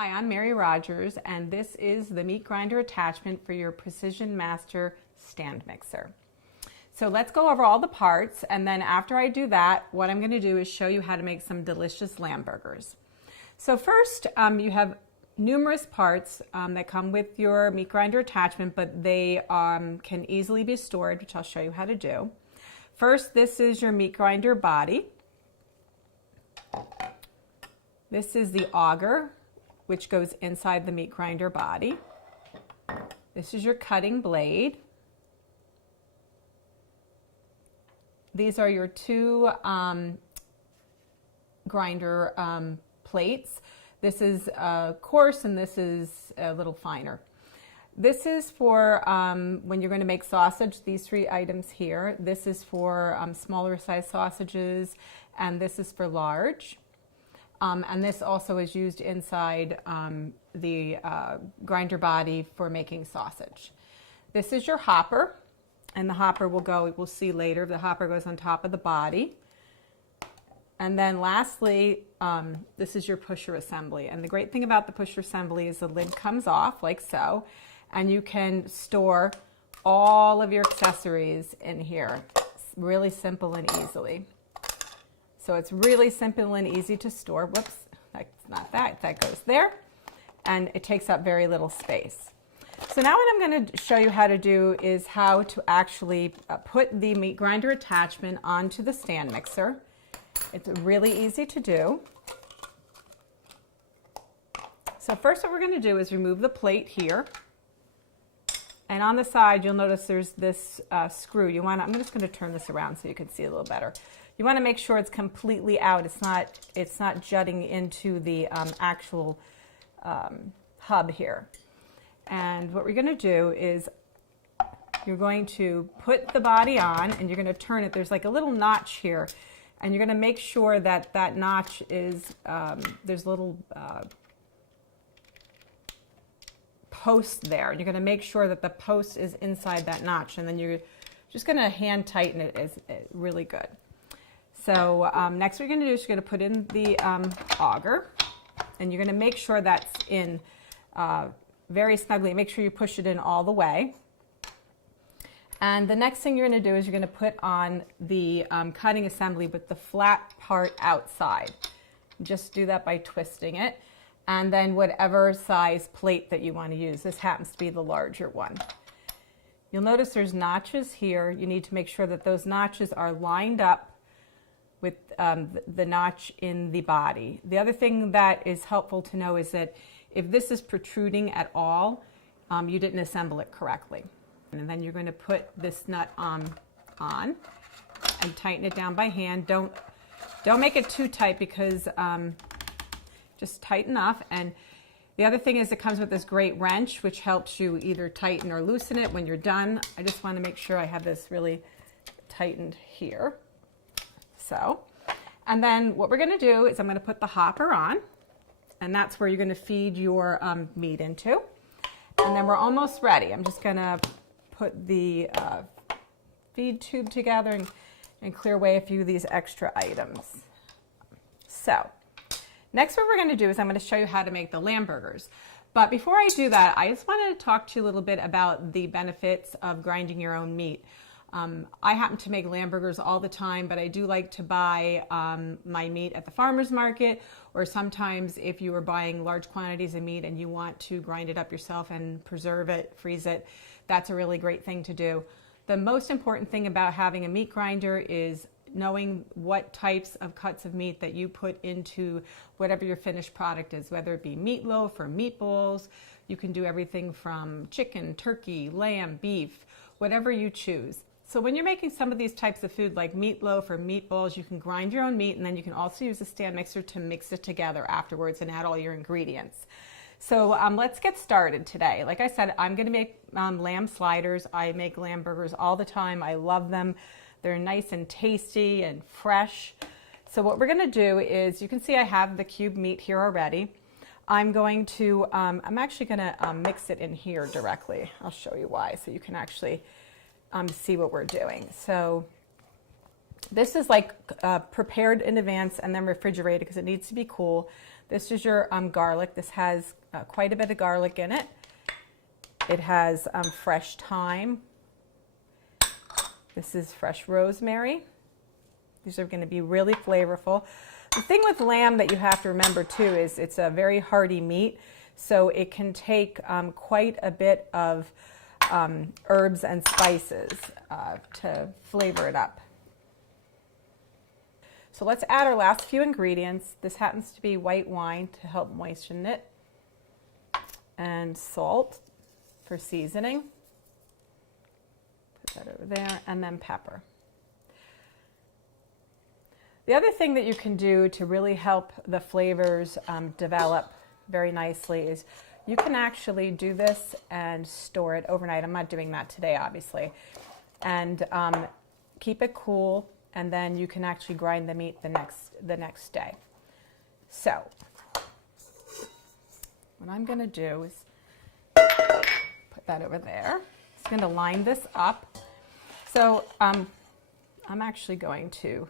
Hi, I'm Mary Rogers, and this is the meat grinder attachment for your Precision Master stand mixer. So let's go over all the parts, and then after I do that, what I'm going to do is show you how to make some delicious lamb burgers. So first, you have numerous parts that come with your meat grinder attachment, but they can easily be stored, which I'll show you how to do. First, this is your meat grinder body. This is the auger, which goes inside the meat grinder body. This is your cutting blade. These are your two grinder plates. This is coarse and this is a little finer. This is for when you're going to make sausage, these three items here. This is for smaller size sausages, and this is for large. And this also is used inside the grinder body for making sausage. This is your hopper, and the hopper will go, we'll see later, the hopper goes on top of the body. And then lastly, this is your pusher assembly. And the great thing about the pusher assembly is the lid comes off like so, and you can store all of your accessories in here. It's really simple and easily. So it's really simple and easy to store. Whoops, that's not that. That goes there. And it takes up very little space. So now what I'm going to show you how to do is how to actually put the meat grinder attachment onto the stand mixer. It's really easy to do. So first what we're going to do is remove the plate here. And on the side, you'll notice there's this screw. I'm just going to turn this around so you can see a little better. You want to make sure it's completely out. It's not jutting into the actual hub here. And what we're going to do is you're going to put the body on and you're going to turn it. There's like a little notch here, and you're going to make sure that that notch is there's little post there. And you're going to make sure that the post is inside that notch, and then you're just going to hand tighten it. Is really good. So next what you're going to do is you're going to put in the auger, and you're going to make sure that's in very snugly. Make sure you push it in all the way. And the next thing you're going to do is you're going to put on the cutting assembly with the flat part outside. Just do that by twisting it. And then whatever size plate that you want to use. This happens to be the larger one. You'll notice there's notches here. You need to make sure that those notches are lined up with the notch in the body. The other thing that is helpful to know is that if this is protruding at all, you didn't assemble it correctly. And then you're going to put this nut on and tighten it down by hand. Don't make it too tight, because just tight enough. And the other thing is it comes with this great wrench, which helps you either tighten or loosen it when you're done. I just want to make sure I have this really tightened here. So, and then what we're going to do is I'm going to put the hopper on, and that's where you're going to feed your meat into. And then we're almost ready. I'm just going to put the feed tube together and clear away a few of these extra items. So, next what we're going to do is I'm going to show you how to make the lamb burgers. But before I do that, I just wanted to talk to you a little bit about the benefits of grinding your own meat. I happen to make lamb burgers all the time, but I do like to buy my meat at the farmer's market, or sometimes if you are buying large quantities of meat and you want to grind it up yourself and preserve it, freeze it, that's a really great thing to do. The most important thing about having a meat grinder is knowing what types of cuts of meat that you put into whatever your finished product is, whether it be meatloaf or meatballs. You can do everything from chicken, turkey, lamb, beef, whatever you choose. So when you're making some of these types of food like meatloaf or meatballs, you can grind your own meat, and then you can also use a stand mixer to mix it together afterwards and add all your ingredients. So let's get started today. Like I said, I'm going to make lamb sliders. I make lamb burgers all the time. I love them. They're nice and tasty and fresh. So what we're going to do is, you can see I have the cube meat here already. I'm actually going to mix it in here directly. I'll show you why, so you can actually see what we're doing. So This is like prepared in advance and then refrigerated because it needs to be cool. This is your garlic. This has quite a bit of garlic in it. It has fresh thyme. This is fresh rosemary. These are going to be really flavorful. The thing with lamb that you have to remember too is it's a very hearty meat, so it can take quite a bit of herbs and spices to flavor it up. So let's add our last few ingredients. This happens to be white wine to help moisten it, and salt for seasoning. Put that over there, and then pepper. The other thing that you can do to really help the flavors develop very nicely is you can actually do this and store it overnight. I'm not doing that today, obviously. And keep it cool, and then you can actually grind the meat the next day. So what I'm going to do is put that over there. It's going to line this up. So I'm actually going to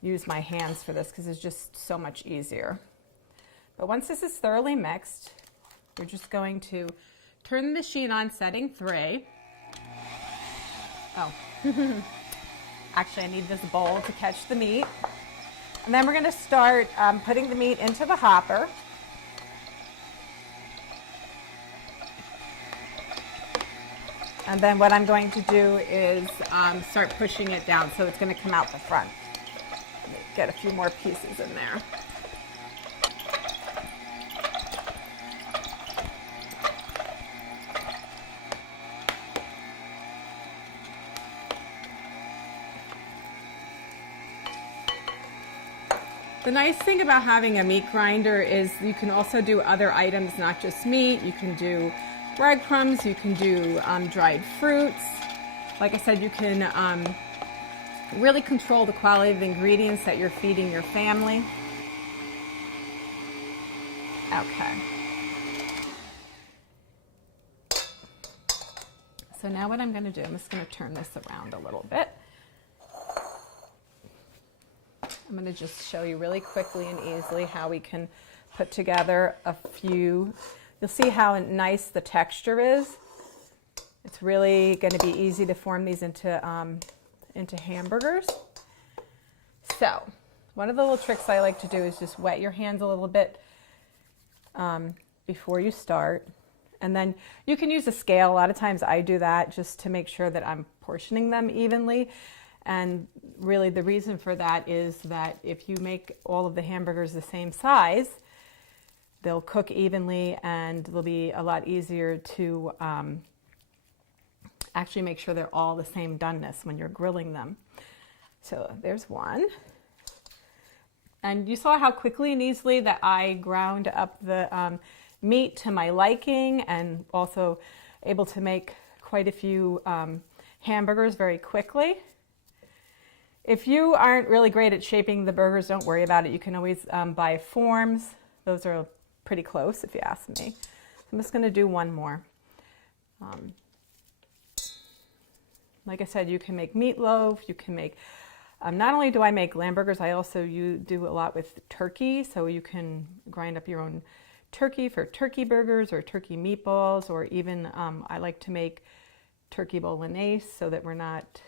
use my hands for this because it's just so much easier. But once this is thoroughly mixed, we're just going to turn the machine on setting 3. Oh, actually I need this bowl to catch the meat. And then we're going to start putting the meat into the hopper. And then what I'm going to do is start pushing it down so it's going to come out the front. Get a few more pieces in there. The nice thing about having a meat grinder is you can also do other items, not just meat. You can do breadcrumbs, you can do dried fruits. Like I said, you can really control the quality of the ingredients that you're feeding your family. Okay. So now what I'm going to do, I'm just going to turn this around a little bit. I'm going to just show you really quickly and easily how we can put together a few. You'll see how nice the texture is. It's really going to be easy to form these into hamburgers. So one of the little tricks I like to do is just wet your hands a little bit before you start. And then you can use a scale. A lot of times I do that just to make sure that I'm portioning them evenly. And really the reason for that is that if you make all of the hamburgers the same size, they'll cook evenly and they'll be a lot easier to actually make sure they're all the same doneness when you're grilling them. So there's one. And you saw how quickly and easily that I ground up the meat to my liking, and also able to make quite a few hamburgers very quickly. If you aren't really great at shaping the burgers, don't worry about it. You can always buy forms. Those are pretty close if you ask me. I'm just going to do one more. Like I said, you can make meatloaf. You can make, not only do I make lamb burgers, I also do a lot with turkey. So you can grind up your own turkey for turkey burgers or turkey meatballs, or even I like to make turkey bolognese so that we're not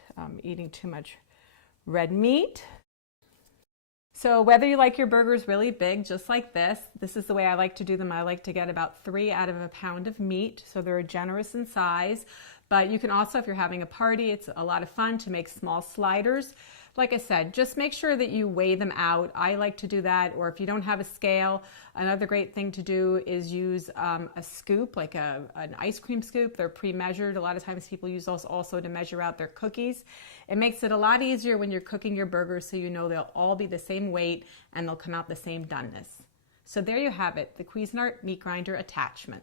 eating too much red meat. So whether you like your burgers really big, just like this is the way I like to do them. I like to get about 3 out of a pound of meat, so they're generous in size. But you can also, if you're having a party, it's a lot of fun to make small sliders. Like I said, just make sure that you weigh them out. I like to do that, or if you don't have a scale, another great thing to do is use a scoop, like an ice cream scoop. They're pre-measured. A lot of times people use those also to measure out their cookies. It makes it a lot easier when you're cooking your burgers, so you know they'll all be the same weight and they'll come out the same doneness. So there you have it, the Cuisinart meat grinder attachment.